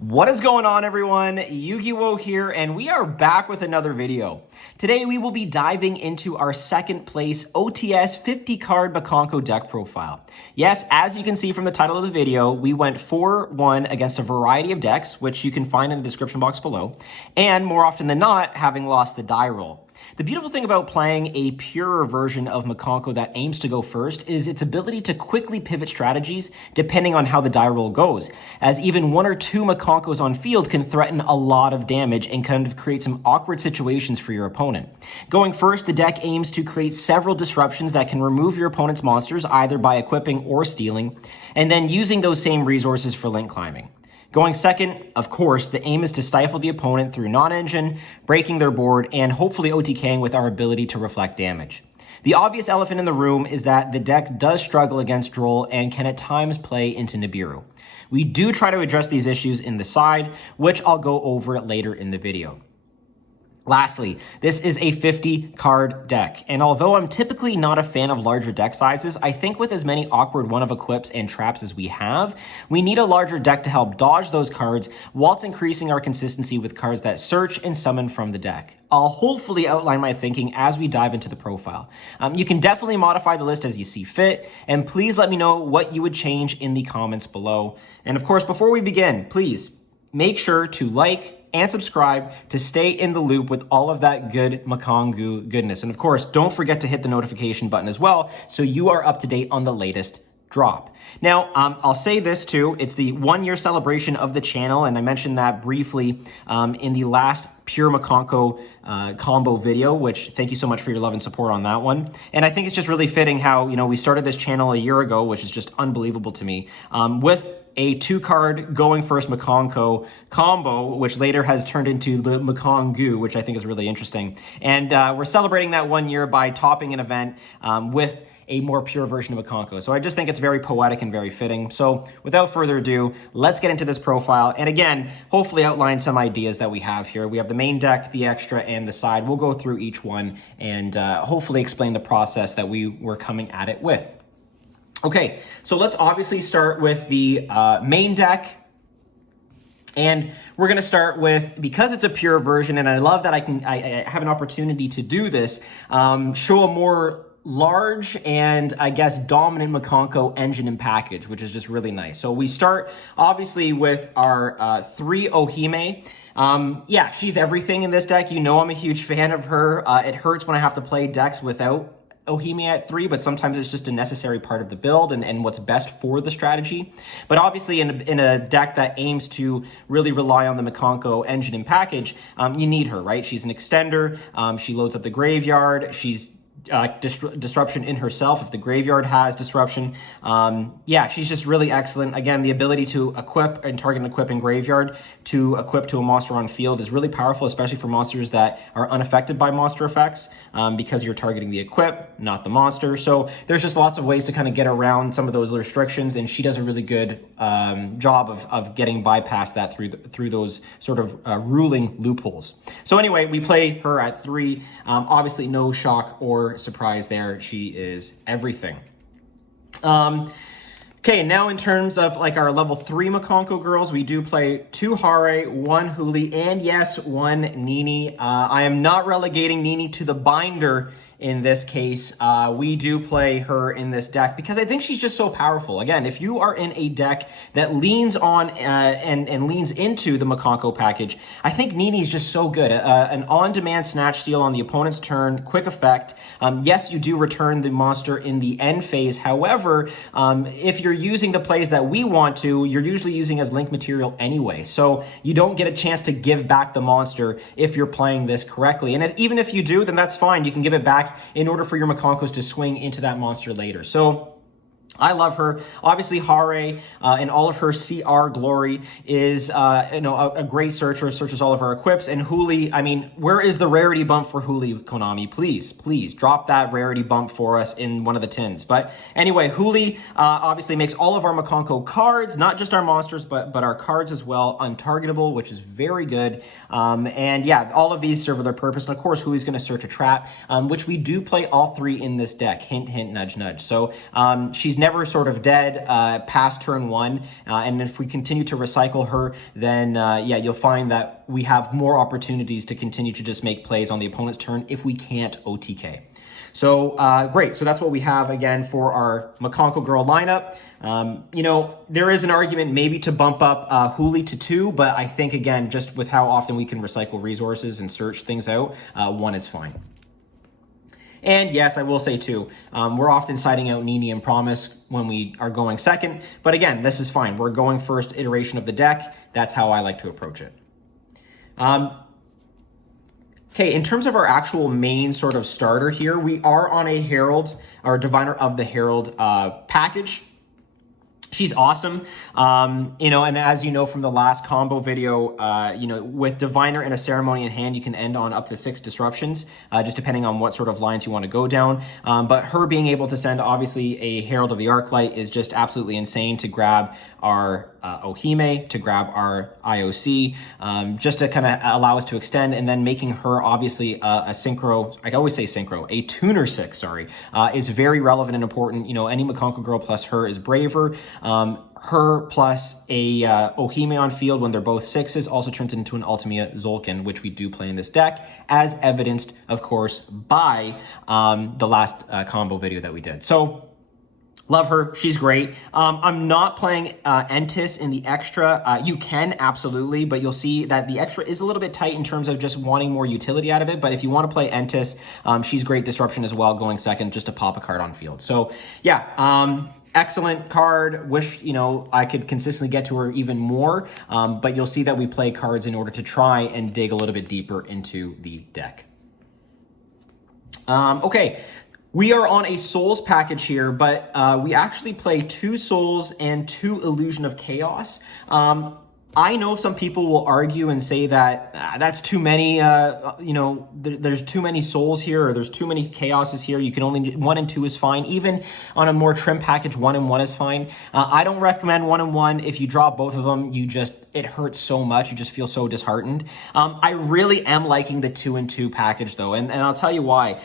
What is going on, everyone? Yu-Gi-Oh here, and we are back with another video. Today we will be diving into our second place OTS 50 card Mikanko deck profile. Yes, as you can see from the title of the video, we went 4-1 against a variety of decks, which you can find in the description box below, and more often than not, having lost the die roll. The beautiful thing about playing a purer version of Mikanko that aims to go first is its ability to quickly pivot strategies depending on how the die roll goes, as even one or two Mikankos on field can threaten a lot of damage and kind of create some awkward situations for your opponent. Going first, the deck aims to create several disruptions that can remove your opponent's monsters either by equipping or stealing, and then using those same resources for link climbing. Going second, of course, the aim is to stifle the opponent through non-engine, breaking their board, and hopefully OTKing with our ability to reflect damage. The obvious elephant in the room is that the deck does struggle against Droll and can at times play into Nibiru. We do try to address these issues in the side, which I'll go over later in the video. Lastly, this is a 50 card deck, and although I'm typically not a fan of larger deck sizes, I think with as many awkward one-of equips and traps as we have, we need a larger deck to help dodge those cards whilst increasing our consistency with cards that search and summon from the deck. I'll hopefully outline my thinking as we dive into the profile. You can definitely modify the list as you see fit, and please let me know what you would change in the comments below. And of course, before we begin, please make sure to like and subscribe to stay in the loop with all of that good Mikanko goodness. And of course, don't forget to hit the notification button as well so you are up to date on the latest drop. Now, I'll say this too, it's the 1-year celebration of the channel, and I mentioned that briefly in the last Pure Mikanko combo video, which thank you so much for your love and support on that one. And I think it's just really fitting how, we started this channel a year ago, which is just unbelievable to me, with a 2-card going first Mikanko combo, which later has turned into the Mikanko, which I think is really interesting. And we're celebrating that 1 year by topping an event with a more pure version of Mikanko. So I just think it's very poetic and very fitting. So without further ado, let's get into this profile. And again, hopefully outline some ideas that we have here. We have the main deck, the extra, and the side. We'll go through each one and hopefully explain the process that we were coming at it with. Okay, so let's obviously start with the main deck. And we're going to start with, because it's a pure version, and I love that I have an opportunity to do this, show a more large and I guess dominant Mikanko engine and package, which is just really nice. So we start obviously with our 3 Ohime. Yeah, she's everything in this deck. I'm a huge fan of her. It hurts when I have to play decks without Ohime at 3, but sometimes it's just a necessary part of the build and what's best for the strategy. But obviously in a deck that aims to really rely on the Mikanko engine and package, you need her, right? She's an extender. She loads up the graveyard. She's disruption in herself if the graveyard has disruption. Yeah, she's just really excellent. Again, the ability to equip and target and equip in graveyard to equip to a monster on field is really powerful, especially for monsters that are unaffected by monster effects, because you're targeting the equip, not the monster. So there's just lots of ways to kind of get around some of those restrictions, and she does a really good job of getting bypassed that through those sort of ruling loopholes. So anyway, we play her at 3. Obviously no shock or surprise there. She is everything. Okay, now in terms of like our level 3 Mikanko girls, we do play 2 Hare, 1 Huli, and yes, 1 Nini. I am not relegating Nini to the binder in this case. We do play her in this deck because I think she's just so powerful. Again, if you are in a deck that leans on and leans into the Mikanko package, I think Nini's just so good. An on-demand snatch steal on the opponent's turn, quick effect. Yes, you do return the monster in the end phase. However, if you're using the plays that we want to, you're usually using as link material anyway. So you don't get a chance to give back the monster if you're playing this correctly. And even if you do, then that's fine. You can give it back in order for your Mikankos to swing into that monster later. So I love her. Obviously, Hare and all of her CR glory is, a great searcher, searches all of our equips. And Huli, I mean, where is the rarity bump for Huli, Konami? Please drop that rarity bump for us in one of the tins. But anyway, Huli obviously makes all of our Mikanko cards, not just our monsters, but our cards as well, untargetable, which is very good. And yeah, all of these serve their purpose. And of course, Huli's going to search a trap, which we do play all 3 in this deck. Hint, hint, nudge, nudge. So she's never never sort of dead past turn 1. And if we continue to recycle her, then yeah, you'll find that we have more opportunities to continue to just make plays on the opponent's turn if we can't OTK. So great. So that's what we have again for our Mikanko girl lineup. You know, there is an argument maybe to bump up Huli to 2, but I think again, just with how often we can recycle resources and search things out, 1 is fine. And yes, I will say too, we're often citing out Nini and Promise when we are going second, but again, this is fine. We're going first iteration of the deck. That's how I like to approach it. Okay, in terms of our actual main sort of starter here, we are on a Herald, or Diviner of the Herald package. She's awesome, you know, and as you know from the last combo video, you know, with Diviner and a Ceremony in hand, you can end on up to 6 disruptions, just depending on what sort of lines you want to go down. But her being able to send, obviously, a Herald of the Arclight is just absolutely insane to grab our Ohime, to grab our IOC, just to kind of allow us to extend, and then making her, obviously, a synchro, I always say synchro, a tuner 6, sorry, is very relevant and important. You know, any Mikanko girl plus her is braver. Her plus a Ohime on field when they're both 6s also turns into an Ultimate Zolkin, which we do play in this deck, as evidenced, of course, by the last combo video that we did. So, love her. She's great. I'm not playing Entis in the extra. You can, absolutely, but you'll see that the extra is a little bit tight in terms of just wanting more utility out of it. But if you want to play Entis, she's great disruption as well, going second just to pop a card on field. So, yeah, excellent card. Wish, you know, I could consistently get to her even more, but you'll see that we play cards in order to try and dig a little bit deeper into the deck. Okay. We are on a Souls package here, but we actually play 2 Souls and 2 Illusion of Chaos. I know some people will argue and say that that's too many, you know, there's too many Souls here, or there's too many Chaoses here. You can only, 1 and 2 is fine. Even on a more trim package, 1 and 1 is fine. I don't recommend 1 and 1. If you drop both of them, it hurts so much. You just feel so disheartened. I really am liking the 2 and 2 package though, and I'll tell you why.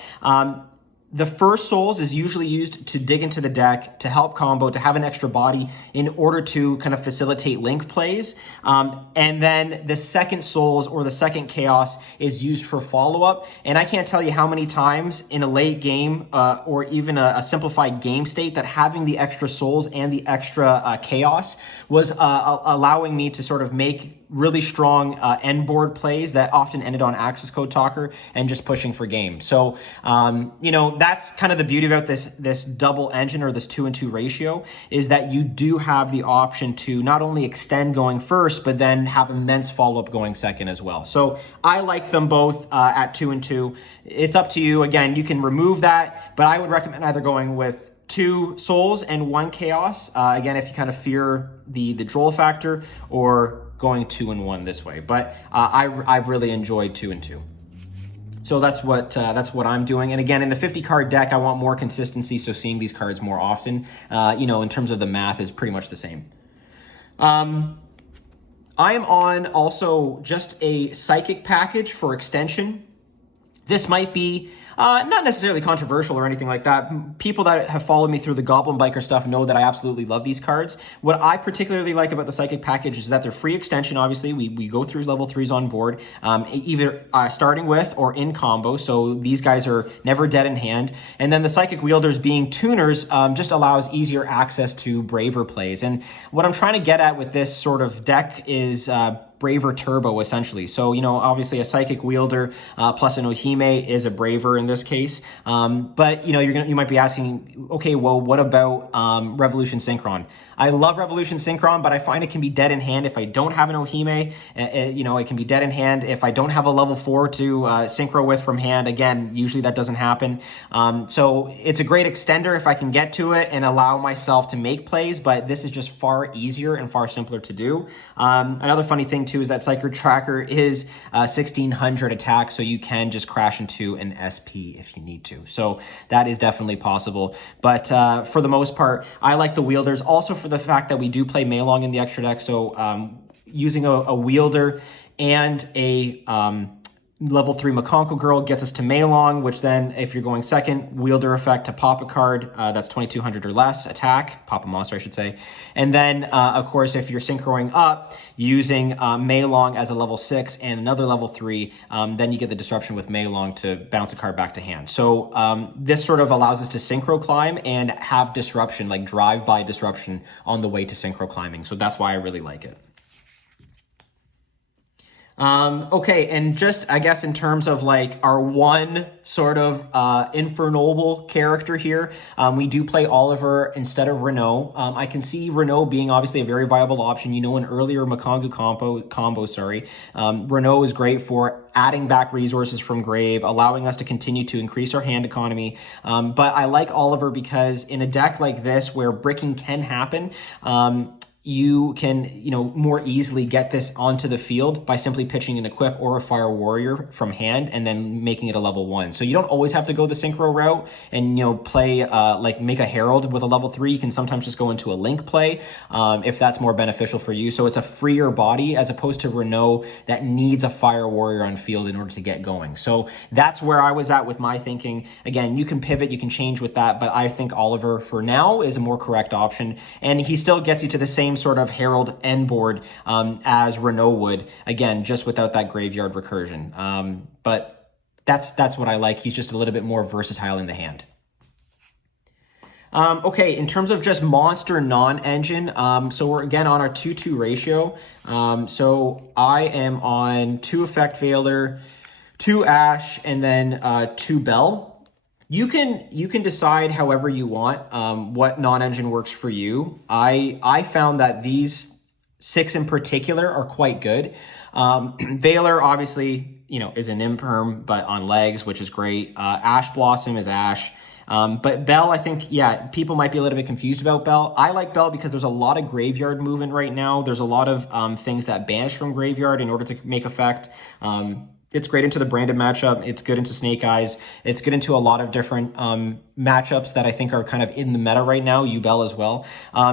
The first Souls is usually used to dig into the deck, to help combo, to have an extra body in order to kind of facilitate link plays. And then the second Souls or the second Chaos is used for follow-up. And I can't tell you how many times in a late game or even a simplified game state that having the extra Souls and the extra Chaos was allowing me to sort of make really strong end board plays that often ended on Access Code Talker and just pushing for game. So, you know, that's kind of the beauty about this double engine, or this 2 and 2 ratio, is that you do have the option to not only extend going first, but then have immense follow-up going second as well. So I like them both at 2 and 2. It's up to you. Again, you can remove that, but I would recommend either going with 2 Souls and 1 Chaos. Again, if you kind of fear the droll factor, or going 2 and 1 this way. But I've really enjoyed 2 and 2. So that's what I'm doing. And again, in a 50 card deck, I want more consistency. So seeing these cards more often, you know, in terms of the math, is pretty much the same. I am on also just a Psychic package for extension. This might be not necessarily controversial or anything like that. People that have followed me through the Goblin Biker stuff know that I absolutely love these cards. What I particularly like about the Psychic package is that they're free extension. Obviously, we go through level 3s on board, either starting with or in combo. So these guys are never dead in hand. And then the Psychic Wielders being tuners just allows easier access to braver plays. And what I'm trying to get at with this sort of deck is Braver Turbo, essentially. So, you know, obviously a Psychic Wielder plus an Ohime is a Braver in this case. But, you know, you might be asking, okay, well, what about Revolution Synchron? I love Revolution Synchron, but I find it can be dead in hand if I don't have an Ohime. You know, it can be dead in hand if I don't have a level 4 to synchro with from hand. Again, usually that doesn't happen. So it's a great extender if I can get to it and allow myself to make plays, but this is just far easier and far simpler to do. Another funny thing too is that Psychic Tracker is 1600 attack, so you can just crash into an SP if you need to. So that is definitely possible. But for the most part, I like the Wielders. Also for the fact that we do play Maelong in the extra deck, so using a Wielder and a Level 3 Mikanko Girl gets us to Meilong, which then, if you're going second, wielder effect to pop a card. That's 2200 or less attack, pop a monster, I should say. And then, of course, if you're synchroing up using Meilong as a level 6 and another level 3, then you get the disruption with Meilong to bounce a card back to hand. So this sort of allows us to synchro climb and have disruption, like drive-by disruption on the way to synchro climbing. So that's why I really like it. Okay, and just, I guess, in terms of like our one sort of infernoble character here, we do play Oliver instead of Renault. I can see Renault being obviously a very viable option. You know, an earlier Mikanko combo, Renault is great for adding back resources from grave, allowing us to continue to increase our hand economy. But I like Oliver because in a deck like this where bricking can happen, you can, more easily get this onto the field by simply pitching an equip or a fire warrior from hand and then making it a level 1. So you don't always have to go the synchro route and, play, make a herald with a level 3. You can sometimes just go into a link play if that's more beneficial for you. So it's a freer body as opposed to Renault that needs a fire warrior on field in order to get going. So that's where I was at with my thinking. Again, you can pivot, you can change with that, but I think Oliver for now is a more correct option. And he still gets you to the same sort of herald end board as Renault would, again, just without that graveyard recursion. But that's what I like. He's just a little bit more versatile in the hand. Okay, in terms of just monster non-engine, so we're again on our 2-2 ratio. So I am on 2 Effect Veiler, 2 Ash, and then 2 Bell. You can decide however you want what non-engine works for you. I found that these 6 in particular are quite good. Veiler obviously is an imperm but on legs, which is great. Ash Blossom is Ash. But Bell, I think, people might be a little bit confused about Bell. I like Bell because there's a lot of graveyard movement right now. There's a lot of things that banish from graveyard in order to make effect. It's great into the branded matchup. It's good into Snake Eyes. It's good into a lot of different matchups that I think are kind of in the meta right now, Bell as well.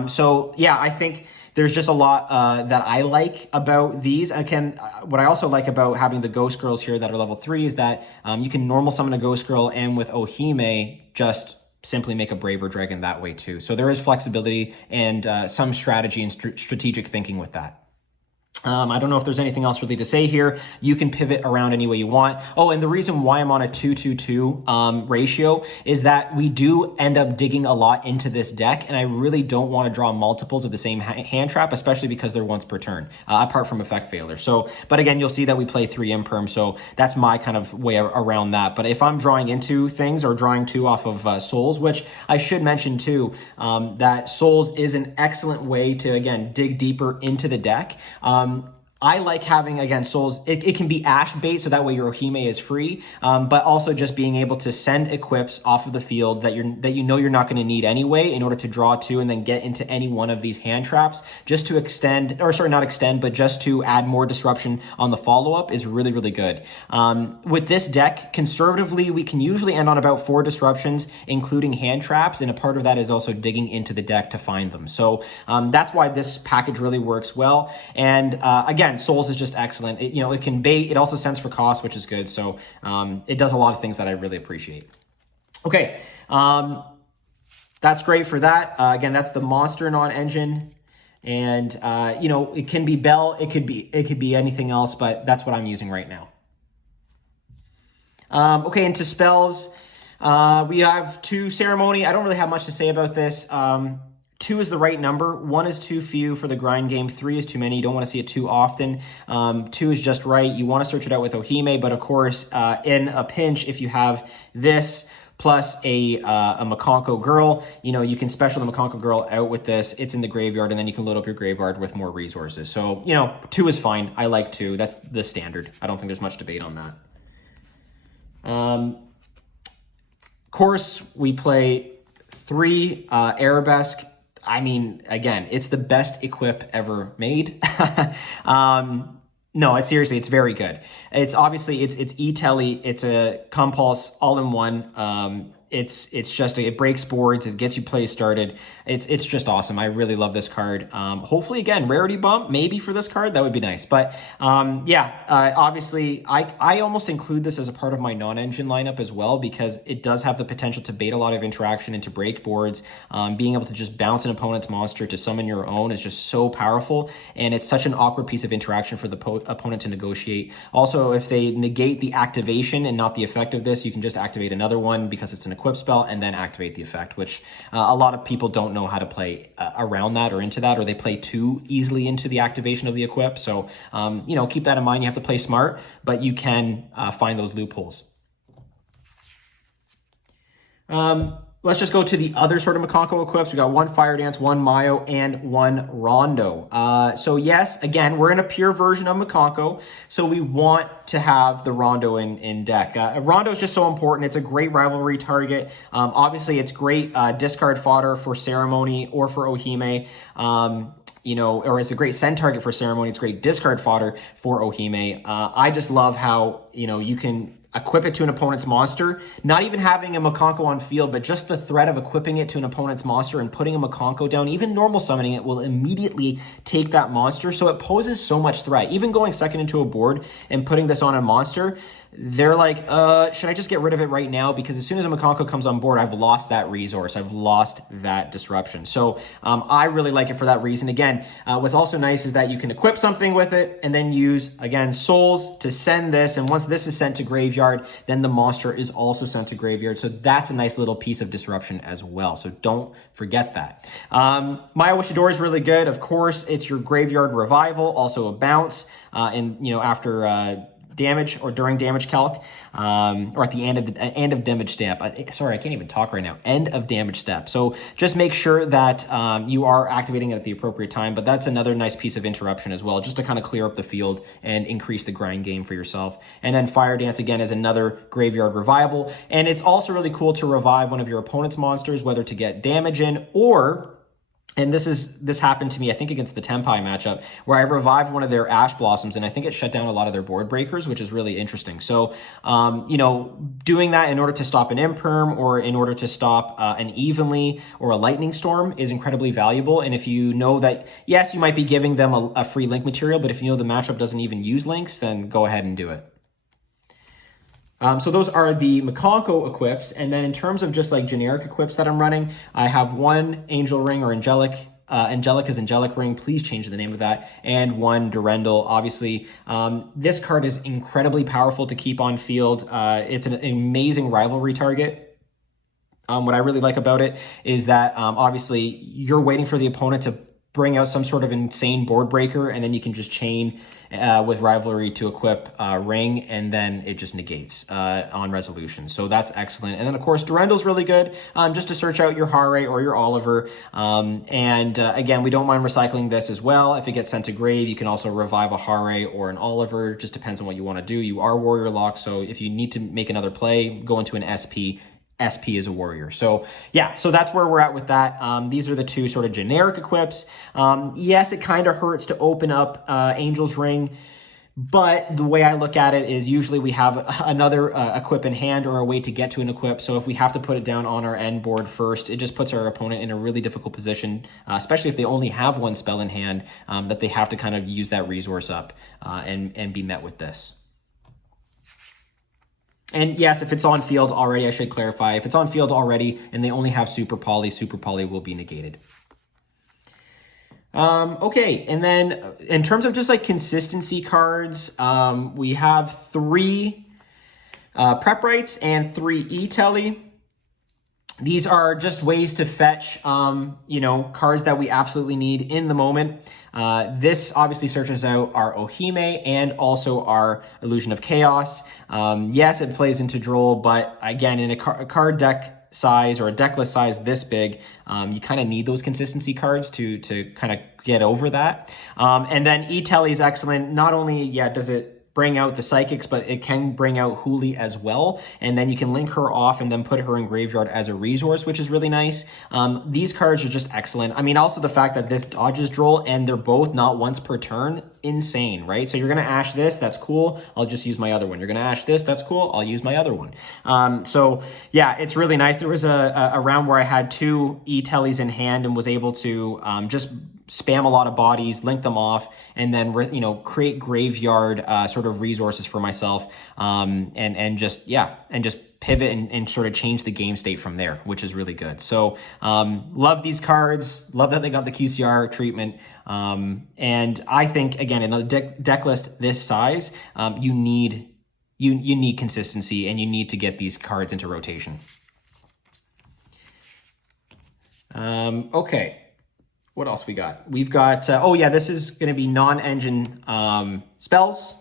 So yeah, I think there's just a lot that I like about these. What I also like about having the Ghost Girls here that are level 3 is that you can normal summon a Ghost Girl and with Ohime just simply make a Braver Dragon that way too. So there is flexibility and some strategy and strategic thinking with that. I don't know if there's anything else really to say here. You can pivot around any way you want. Oh, and the reason why I'm on a 2-2-2 ratio is that we do end up digging a lot into this deck, and I really don't want to draw multiples of the same hand trap, especially because they're once per turn, apart from Effect Veiler. So, but again, you'll see that we play 3 imperm, so that's my kind of way around that. But if I'm drawing into things or drawing 2 off of Souls, which I should mention too, that Souls is an excellent way to, again, dig deeper into the deck. I like having, again, Souls, it can be Ash bait, so that way your Ohime is free, but also just being able to send equips off of the field that you're not going to need anyway in order to draw 2 and then get into any one of these hand traps just to extend, or sorry, not extend, but just to add more disruption on the follow-up is really, really good. With this deck, conservatively, we can usually end on about 4 disruptions, including hand traps, and a part of that is also digging into the deck to find them. So that's why this package really works well. And again, Souls is just excellent. It can bait. It also sends for cost, which is good. So it does a lot of things that I really appreciate. Okay, that's great for that. Again, that's the monster non-engine, and it can be Bell. It could be anything else, but that's what I'm using right now. Okay, into spells, we have 2 Ceremony. I don't really have much to say about this. 2 is the right number. 1 is too few for the grind game. 3 is too many. You don't want to see it too often. 2 is just right. You want to search it out with Ohime, but of course, in a pinch, if you have this plus a Mikanko Girl, you can special the Mikanko Girl out with this. It's in the graveyard, and then you can load up your graveyard with more resources. So, 2 is fine. I like 2. That's the standard. I don't think there's much debate on that. Of course, we play 3 Arabesque. I mean, again, it's the best equip ever made. No, seriously, it's very good. It's obviously, it's E-Telly, it's a Compulse all-in-one. it breaks boards, it gets you play started. It's just awesome. I really love this card. Hopefully, again, rarity bump maybe for this card, that would be nice. But obviously, I almost include this as a part of my non-engine lineup as well, because it does have the potential to bait a lot of interaction and to break boards. Being able to just bounce an opponent's monster to summon your own is just so powerful, and it's such an awkward piece of interaction for the opponent to negotiate. Also, if they negate the activation and not the effect of this, you can just activate another one because it's an equip spell and then activate the effect, which a lot of people don't know how to play around that or into that, or they play too easily into the activation of the equip. So, keep that in mind. You have to play smart, but you can find those loopholes. Let's just go to the other sort of Mikanko equips. We got one Fire Dance, one Mayo, and one Rondo. So yes, again, we're in a pure version of Mikanko, so we want to have the Rondo in deck. Rondo is just so important. It's a great rivalry target. Obviously, it's great discard fodder for Ceremony or for Ohime. Or it's a great send target for Ceremony. It's great discard fodder for Ohime. I just love how, you can equip it to an opponent's monster, not even having a Mikanko on field, but just the threat of equipping it to an opponent's monster and putting a Mikanko down, even normal summoning it will immediately take that monster. So it poses so much threat. Even going second into a board and putting this on a monster, they're like, should I just get rid of it right now? Because as soon as a Mikanko comes on board, I've lost that resource. I've lost that disruption. So I really like it for that reason. Again, what's also nice is that you can equip something with it and then use, again, souls to send this. And once this is sent to graveyard, then the monster is also sent to graveyard. So that's a nice little piece of disruption as well. So don't forget that. Maya Wishadori is really good. Of course, it's your graveyard revival, also a bounce. After damage or during damage calc, or at the end of damage step. Sorry, I can't even talk right now. End of damage step. So just make sure that you are activating it at the appropriate time, but that's another nice piece of interruption as well, just to kind of clear up the field and increase the grind game for yourself. And then Fire Dance, again, is another graveyard revival. And it's also really cool to revive one of your opponent's monsters, whether to get damage in or... And this happened to me, I think, against the Tenpai matchup, where I revived one of their Ash Blossoms, and I think it shut down a lot of their board breakers, which is really interesting. So, doing that in order to stop an Imperm or in order to stop an Evenly or a Lightning Storm is incredibly valuable. And if you know that, yes, you might be giving them a free link material, but if you know the matchup doesn't even use links, then go ahead and do it. So those are the Mikanko equips. And then in terms of just like generic equips that I'm running, I have one Angel Ring or Angelic. Angelic is Angelic Ring. Please change the name of that. And one Durendal. Obviously, this card is incredibly powerful to keep on field. It's an amazing rivalry target. What I really like about it is that obviously you're waiting for the opponent to bring out some sort of insane board breaker, and then you can just chain with Rivalry to equip Ring, and then it just negates on resolution. So that's excellent. And then, of course, Durendal's really good just to search out your Hare or your Oliver. Again, we don't mind recycling this as well. If it gets sent to grave, you can also revive a Hare or an Oliver. Just depends on what you want to do. You are Warrior Lock, so if you need to make another play, go into an SP. SP is a warrior. So yeah, so that's where we're at with that. These are the two sort of generic equips. Yes, it kind of hurts to open up Angel's Ring, but the way I look at it is usually we have another equip in hand or a way to get to an equip. So if we have to put it down on our end board first, it just puts our opponent in a really difficult position, especially if they only have one spell in hand, that they have to kind of use that resource up and be met with this. And yes, if it's on field already, I should clarify, if it's on field already and they only have Super Poly will be negated. Okay, and then in terms of just like consistency cards, we have 3 Prep Rights and 3 E-Telly. These are just ways to fetch, cards that we absolutely need in the moment. This obviously searches out our Ohime and also our Illusion of Chaos. Yes, it plays into Droll, but again, in a card deck size or a deck list size this big, you kind of need those consistency cards to kind of get over that. And then E-Telly is excellent. Not only, does it bring out the psychics, but it can bring out Huli as well. And then you can link her off and then put her in graveyard as a resource, which is really nice. These cards are just excellent. I mean, also the fact that this dodges Droll and they're both not once per turn, insane, right? So you're going to ash this, that's cool. I'll just use my other one. You're going to ash this, that's cool. I'll use my other one. So yeah, it's really nice. There was a round where I had 2 E-Tellies in hand and was able to just spam a lot of bodies, link them off, and then, you know, create graveyard sort of resources for myself, and just pivot and sort of change the game state from there, which is really good. So love these cards, love that they got the QCR treatment, and I think, again, in a deck list this size, you need consistency, and you need to get these cards into rotation. Okay. What else we got? We've got, oh yeah, this is going to be non-engine spells.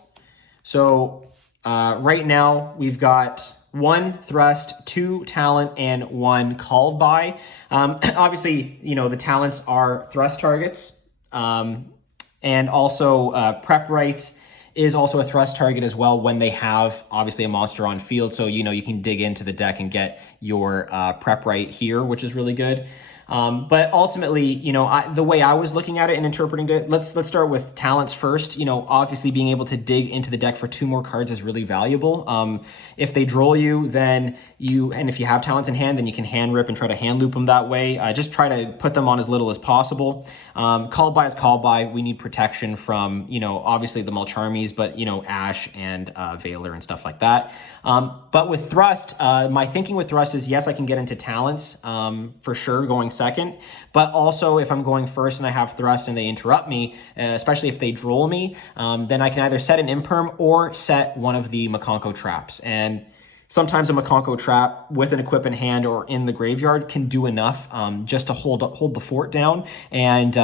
So right now we've got 1 thrust, 2 talent, and 1 called by. Obviously, you know, the talents are thrust targets, and also prep rights is also a thrust target as well when they have obviously a monster on field. So, you know, you can dig into the deck and get your prep right here, which is really good. But ultimately, you know, the way I was looking at it and interpreting it, let's start with talents first. You know, obviously being able to dig into the deck for 2 more cards is really valuable. If they droll you, then and if you have talents in hand, then you can hand rip and try to hand loop them that way. Just try to put them on as little as possible. Called by is called by. We need protection from, you know, obviously the Mulcharmies, but, you know, Ash and Veiler and stuff like that. But with Thrust, my thinking with Thrust is, yes, I can get into talents for sure going second, but also if I'm going first and I have Thrust and they interrupt me, especially if they droll me, then I can either set an Imperm or set one of the Mikanko traps. And sometimes a Mikanko trap with an equip in hand or in the graveyard can do enough just to hold the fort down and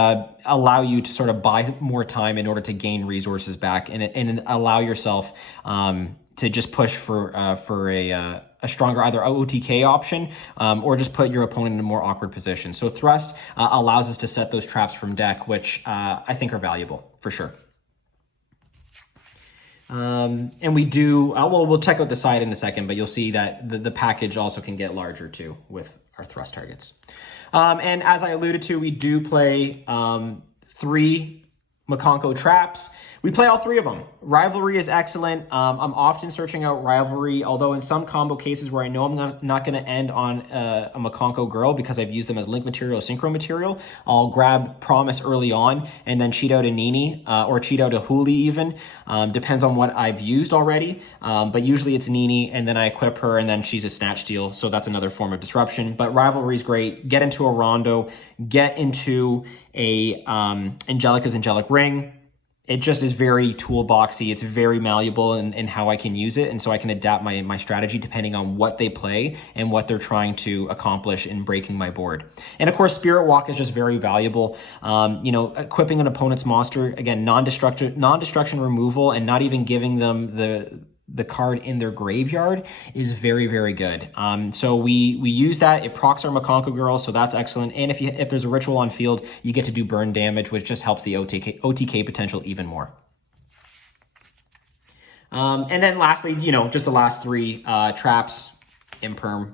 allow you to sort of buy more time in order to gain resources back and allow yourself to just push for a stronger either OTK option or just put your opponent in a more awkward position. So Thrust allows us to set those traps from deck, which I think are valuable for sure. And we do, well, we'll check out the side in a second, but you'll see that the package also can get larger too with our Thrust targets. And as I alluded to, we do play 3 Mikanko traps. We play all 3 of them. Rivalry is excellent. I'm often searching out Rivalry, although in some combo cases where I know I'm not going to end on a Mikanko girl because I've used them as link material, synchro material, I'll grab Promise early on and then cheat out a Nini or cheat out a Huli even. Depends on what I've used already, but usually it's Nini and then I equip her and then she's a Snatch Steal, so that's another form of disruption. But Rivalry is great. Get into a Rondo, get into a Angelica's Angelic Ring. It just is very toolboxy. It's very malleable in how I can use it. And so I can adapt my strategy depending on what they play and what they're trying to accomplish in breaking my board. And of course, Spirit Walk is just very valuable. You know, equipping an opponent's monster, again, non-destruction removal and not even giving them the card in their graveyard is very, very good. So we use that. It procs our Mikanko girl, so that's excellent. And if there's a ritual on field, you get to do burn damage, which just helps the OTK potential even more. And then lastly, you know, just the last 3 traps, Imperm.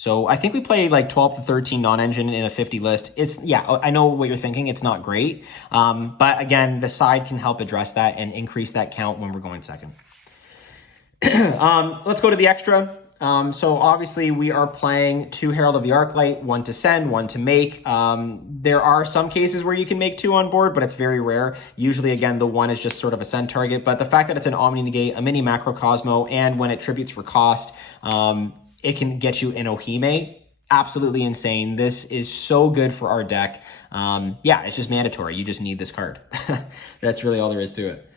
So I think we play like 12 to 13 non-engine in a 50 list. Yeah, I know what you're thinking. It's not great. But again, the side can help address that and increase that count when we're going second. Let's go to the extra. So obviously we are playing 2 Herald of the Arclight, 1 to send, 1 to make. There are some cases where you can make 2 on board, but it's very rare. Usually, again, the 1 is just sort of a send target. But the fact that it's an Omni Negate, a mini Macrocosmo, and when it tributes for cost, it can get you an Ohime. Absolutely insane. This is so good for our deck. Yeah, it's just mandatory. You just need this card. That's really all there is to it.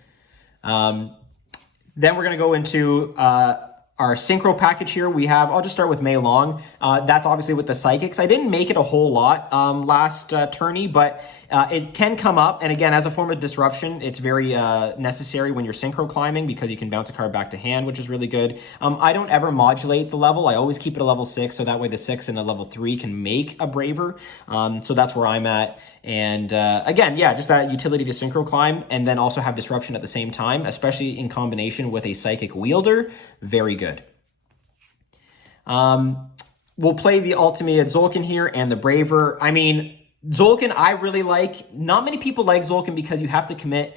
Then we're going to go into our our synchro package here, we have, I'll just start with Mei Long. That's obviously with the psychics. I didn't make it a whole lot last tourney, but it can come up. And again, as a form of disruption, it's very necessary when you're synchro climbing because you can bounce a card back to hand, which is really good. I don't ever modulate the level. I always keep it a level 6, so that way the 6 and a level 3 can make a Braver. So that's where I'm at. And again, yeah, just that utility to synchro climb and then also have disruption at the same time, especially in combination with a psychic wielder. Very good. We'll play the Ultimate Zolkin here and the Braver. I mean, Zolkin I really like. Not many people like Zolkin because you have to commit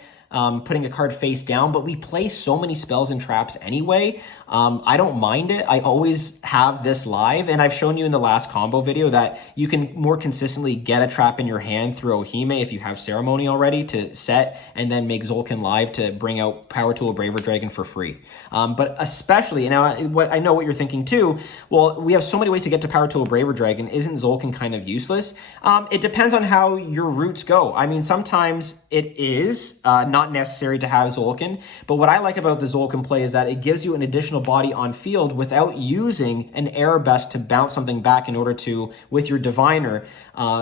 putting a card face down, but we play so many spells and traps anyway. I don't mind it. I always have this live, and I've shown you in the last combo video that you can more consistently get a trap in your hand through Ohime if you have Ceremony already to set, and then make Zolkin live to bring out Power Tool Braver Dragon for free. But especially, and I know what you're thinking too, well, we have so many ways to get to Power Tool Braver Dragon. Isn't Zolkin kind of useless? It depends on how your routes go. I mean, sometimes it is not necessary to have Zolkin, but what I like about the Zolkin play is that it gives you an additional body on field without using an Arabesque to bounce something back in order to, with your Diviner,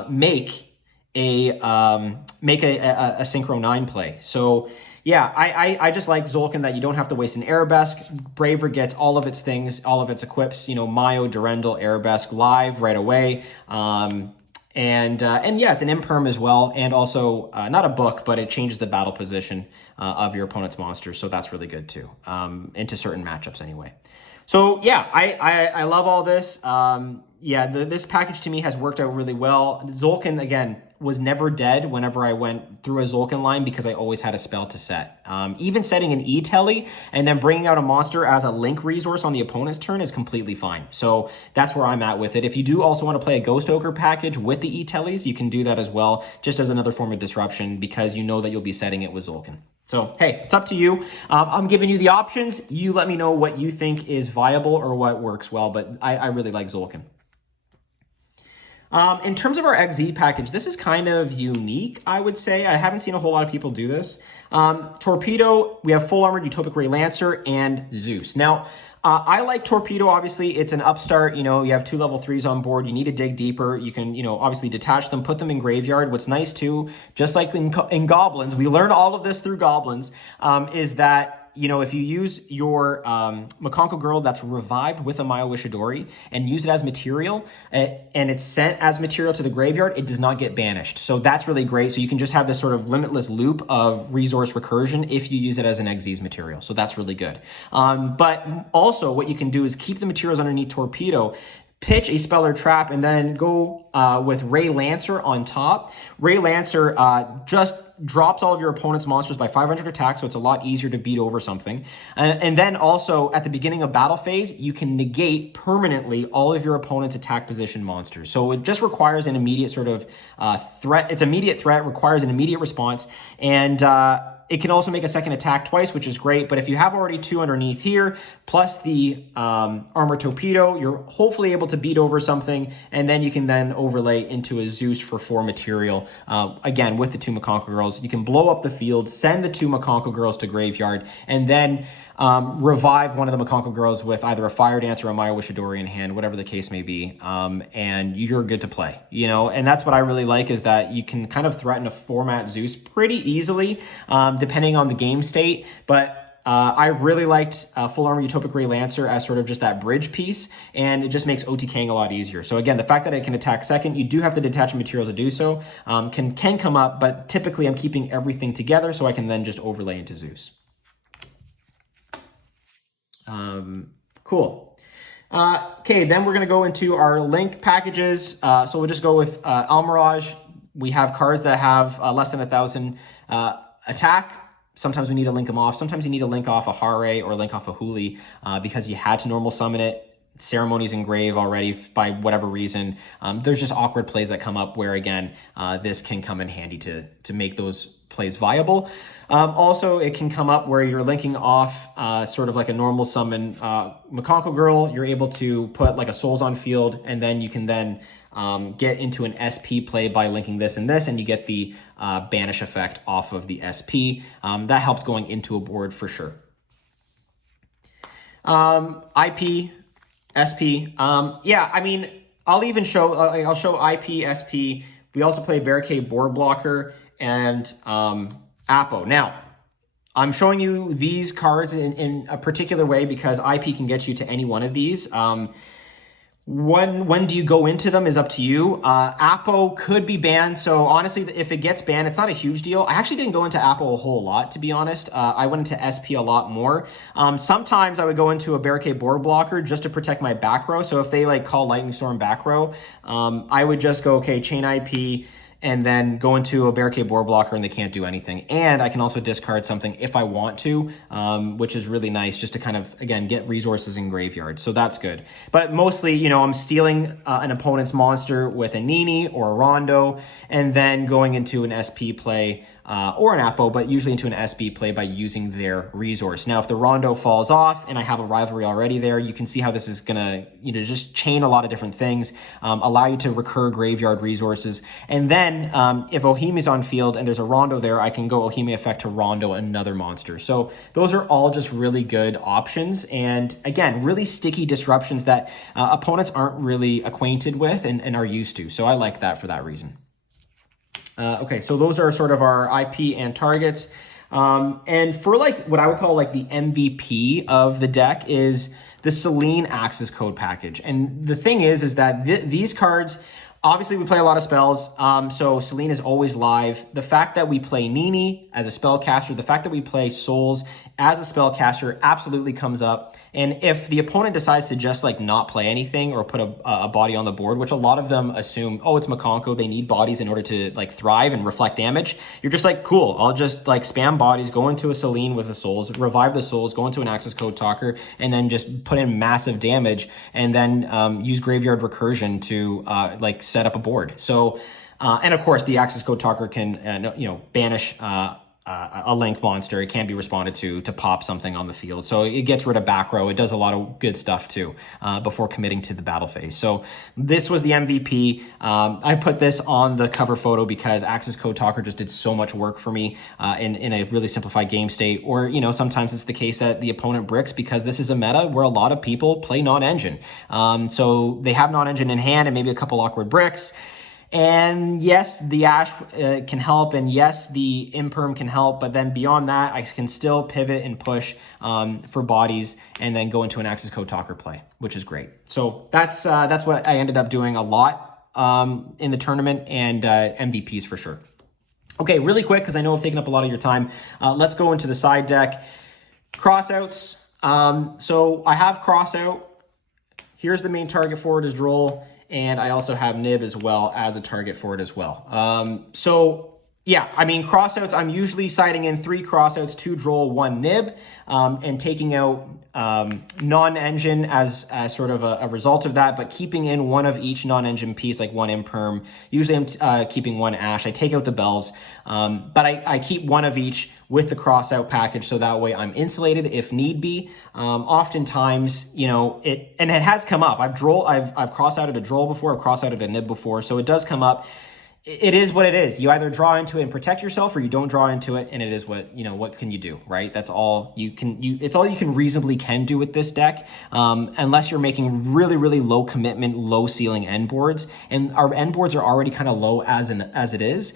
make a Synchro 9 play. So yeah, I just like Zolkin that you don't have to waste an Arabesque. Braver gets all of its things, all of its equips, you know, Mayo, Durendal, Arabesque live right away. And yeah, it's an imperm as well, and also not a book, but it changes the battle position of your opponent's monster, so that's really good too, into certain matchups anyway. So yeah, I love all this. Yeah, this package to me has worked out really well. Zolkin, again, was never dead whenever I went through a Zolkin line because I always had a spell to set. Even setting an E-Telly and then bringing out a monster as a link resource on the opponent's turn is completely fine. So that's where I'm at with it. If you do also want to play a Ghost Ogre package with the E-Tellys, you can do that as well, just as another form of disruption because you know that you'll be setting it with Zolkin. So, hey, it's up to you. I'm giving you the options. You let me know what you think is viable or what works well, but I really like Zolkin. In terms of our XZ package, this is kind of unique, I would say. I haven't seen a whole lot of people do this. Torpedo, we have Full Armored Utopic Ray Lancer, and Zeus. Now, I like Torpedo, obviously. It's an upstart, you know, you have 2 level 3s on board. You need to dig deeper. You can, you know, obviously detach them, put them in graveyard. What's nice, too, just like in Goblins, we learned all of this through Goblins, is that, you know, if you use your Mikanko Girl that's revived with a Mayo Wishidori and use it as material, and it's sent as material to the graveyard, it does not get banished. So that's really great. So you can just have this sort of limitless loop of resource recursion if you use it as an Xyz material. So that's really good. But also what you can do is keep the materials underneath Torpedo, pitch a spell or trap, and then go with Ray Lancer on top. Ray Lancer just drops all of your opponent's monsters by 500 attack, so it's a lot easier to beat over something. And then also, at the beginning of battle phase, you can negate permanently all of your opponent's attack position monsters. So it just requires an immediate sort of threat. It's immediate threat, requires an immediate response, and it can also make a second attack twice, which is great. But if you have already 2 underneath here, plus the Armor Torpedo, you're hopefully able to beat over something, and then you can then overlay into a Zeus for 4 material. Again, with the 2 Mikanko Girls, you can blow up the field, send the 2 Mikanko Girls to graveyard, and then revive one of the Mikanko Girls with either a Fire Dance or a Mayo Wishidori in hand, whatever the case may be, and you're good to play, you know? And that's what I really like, is that you can kind of threaten a format Zeus pretty easily, depending on the game state, but I really liked Full Armor Utopic Ray Lancer as sort of just that bridge piece, and it just makes OTKing a lot easier. So again, the fact that it can attack second, you do have to detach a material to do so, can come up, but typically I'm keeping everything together so I can then just overlay into Zeus. Cool. Okay, then we're going to go into our link packages. So we'll just go with Almirage. We have cards that have less than 1,000 attack. Sometimes we need to link them off. Sometimes you need to link off a Hare or link off a Huli because you had to normal summon it. Ceremony's engraved already by whatever reason. There's just awkward plays that come up where, again, this can come in handy to make those plays viable. Also, it can come up where you're linking off sort of like a normal summon Mikanko Girl. You're able to put like a Souls on field, and then you can then get into an SP play by linking this and this, and you get the banish effect off of the SP. That helps going into a board for sure. IP, SP. Yeah, I mean, I'll even show, I'll show IP, SP. We also play Barricade Board Blocker and Apo. Now, I'm showing you these cards in a particular way because IP can get you to any one of these. When do you go into them is up to you. Apo could be banned, so honestly, if it gets banned, it's not a huge deal. I actually didn't go into Apo a whole lot, to be honest. I went into SP a lot more. Sometimes I would go into a Barricade Board Blocker just to protect my back row. So if they like call Lightning Storm back row, I would just go, okay, chain IP, and then go into a Barricade Board Blocker and they can't do anything. And I can also discard something if I want to, which is really nice just to kind of, again, get resources in graveyard. So that's good. But mostly, you know, I'm stealing an opponent's monster with a Nini or a Rondo and then going into an SP play or an Apo, but usually into an SB play by using their resource. Now, if the Rondo falls off and I have a rivalry already there, you can see how this is gonna, you know, just chain a lot of different things, allow you to recur graveyard resources. And then if Ohime's on field and there's a Rondo there, I can go Ohime effect to Rondo another monster. So those are all just really good options. And again, really sticky disruptions that opponents aren't really acquainted with and are used to. So I like that for that reason. Okay, so those are sort of our IP and targets. And for like what I would call like the MVP of the deck is the Selene Access Code package. And the thing is that these cards, obviously we play a lot of spells, so Selene is always live. The fact that we play Nini as a spellcaster, the fact that we play Souls as a spellcaster absolutely comes up. And if the opponent decides to just like not play anything or put a body on the board, which a lot of them assume, oh, it's Mikanko, they need bodies in order to like thrive and reflect damage. You're just like, cool, I'll just like spam bodies, go into a Selene with the Souls, revive the Souls, go into an Access Code Talker, and then just put in massive damage and then use Graveyard Recursion to like set up a board. So, and of course the Access Code Talker can, you know, banish a link monster. It can be responded to pop something on the field. So it gets rid of back row. It does a lot of good stuff too before committing to the battle phase. So this was the MVP. I put this on the cover photo because Access Code Talker just did so much work for me in a really simplified game state. Or, you know, sometimes it's the case that the opponent bricks because this is a meta where a lot of people play non-engine. So they have non-engine in hand and maybe a couple awkward bricks. And yes, the Ash can help, and yes, the Imperm can help, but then beyond that, I can still pivot and push for bodies and then go into an Access Code Talker play, which is great. So that's what I ended up doing a lot in the tournament, and MVPs for sure. Okay, really quick, because I know I've taken up a lot of your time, let's go into the side deck. Crossouts. So I have crossout. Here's the main target for it is Droll. And I also have Nib as well as a target for it as well. So yeah, I mean, crossouts, I'm usually siding in 3 crossouts, 2 Droll, 1 Nib, and taking out non-engine as sort of a result of that, but keeping in one of each non-engine piece, like 1 Imperm. Usually I'm keeping 1 Ash. I take out the bells, but I keep one of each with the crossout package, so that way I'm insulated if need be. Oftentimes, you know, it has come up. I've cross-outed a Droll before, I've cross-outed a Nib before, so it does come up. It is what it is. You either draw into it and protect yourself, or you don't draw into it, and it is what, you know, what can you do, right? That's all you can, it's all you can reasonably do with this deck, unless you're making really, really low commitment, low ceiling end boards, and our end boards are already kind of low as it is.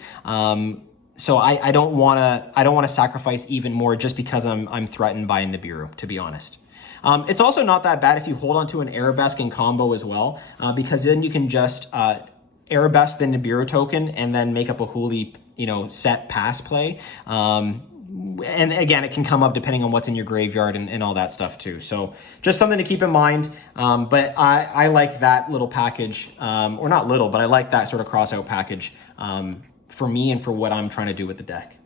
So I don't want to sacrifice even more just because I'm threatened by a Nibiru, to be honest. It's also not that bad if you hold on to an Arabesque in combo as well, because then you can just Arabesque the Nibiru token and then make up a Huli, you know, set pass play. And again, it can come up depending on what's in your graveyard and all that stuff too. So just something to keep in mind. But I like that little package, or not little, but I like that sort of crossout package for me and for what I'm trying to do with the deck.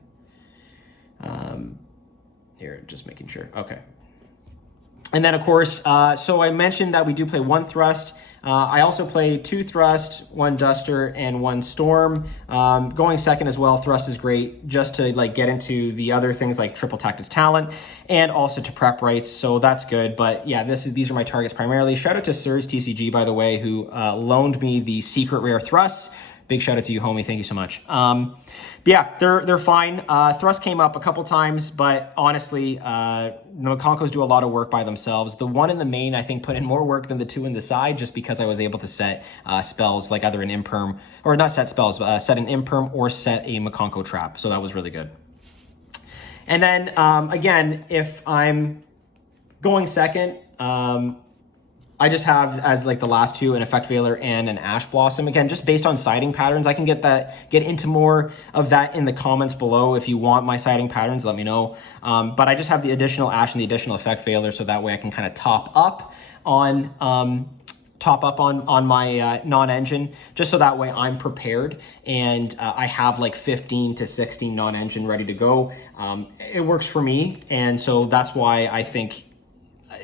Here, just making sure. Okay. And then of course, so I mentioned that we do play 1 Thrust. I also play 2 Thrust, 1 Duster, and 1 Storm. Going second as well, Thrust is great just to like get into the other things like Triple Tactics Talent and also to prep rights, so that's good. But yeah, these are my targets primarily. Shout out to Sirs TCG, by the way, who loaned me the secret rare Thrusts. Big shout out to you, homie. Thank you so much. But yeah, they're fine. Thrust came up a couple times, but honestly, the Mikankos do a lot of work by themselves. The one in the main, I think, put in more work than the two in the side, just because I was able to set spells like either an imperm, or not set spells, but set an imperm or set a Mikanko trap. So that was really good. And then again, if I'm going second, I just have as like the last two an Effect Veiler and an Ash Blossom. Again, just based on siding patterns. I can get into more of that in the comments below. If you want my siding patterns, let me know. But I just have the additional Ash and the additional Effect Veiler, so that way I can kind of top up on my non-engine, just so that way I'm prepared and I have like 15 to 16 non-engine ready to go. It works for me, and so that's why I think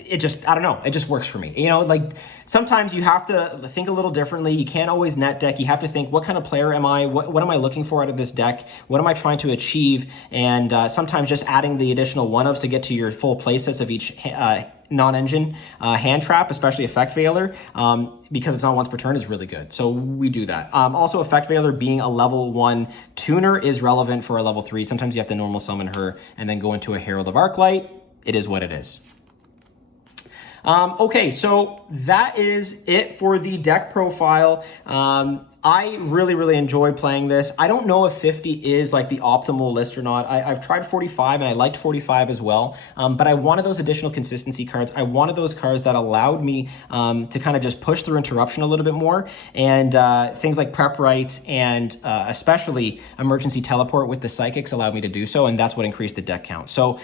it just, I don't know, it just works for me. You know, like sometimes you have to think a little differently. You can't always net deck. You have to think, what kind of player am I? What am I looking for out of this deck? What am I trying to achieve? And sometimes just adding the additional one-ofs to get to your full playsets of each non-engine hand trap, especially Effect Veiler, because it's on once per turn, is really good. So we do that. Also, Effect Veiler being a level 1 tuner is relevant for a level 3. Sometimes you have to normal summon her and then go into a Herald of Arclight. It is what it is. Okay, so that is it for the deck profile. I really enjoyed playing this. I don't know if 50 is like the optimal list or not. I've tried 45 and I liked 45 as well, but I wanted those additional consistency cards. I wanted those cards that allowed me to kind of just push through interruption a little bit more, and things like prep rights and especially emergency teleport with the psychics allowed me to do so, and that's what increased the deck count. So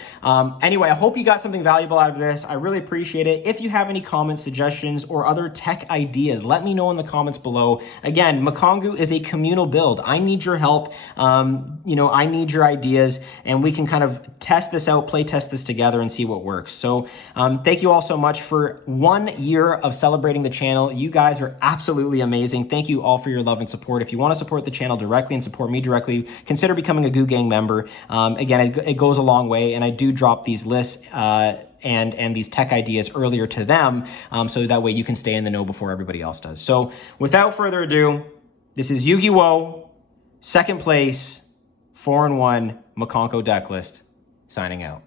anyway, I hope you got something valuable out of this. I really appreciate it. If you have any comments, suggestions, or other tech ideas, let me know in the comments below. Again, Mikanko is a communal build. I need your help. You know, I need your ideas, and we can kind of test this out, play test this together, and see what works. So thank you all so much for 1 year of celebrating the channel. You guys are absolutely amazing. Thank you all for your love and support. If you want to support the channel directly and support me directly, consider becoming a Goo Gang member. Again, it goes a long way, and I do drop these lists and these tech ideas earlier to them, so that way you can stay in the know before everybody else does. So without further ado, this is Yu-Gi-Oh! Second place, 4-1 Mikanko Decklist, signing out.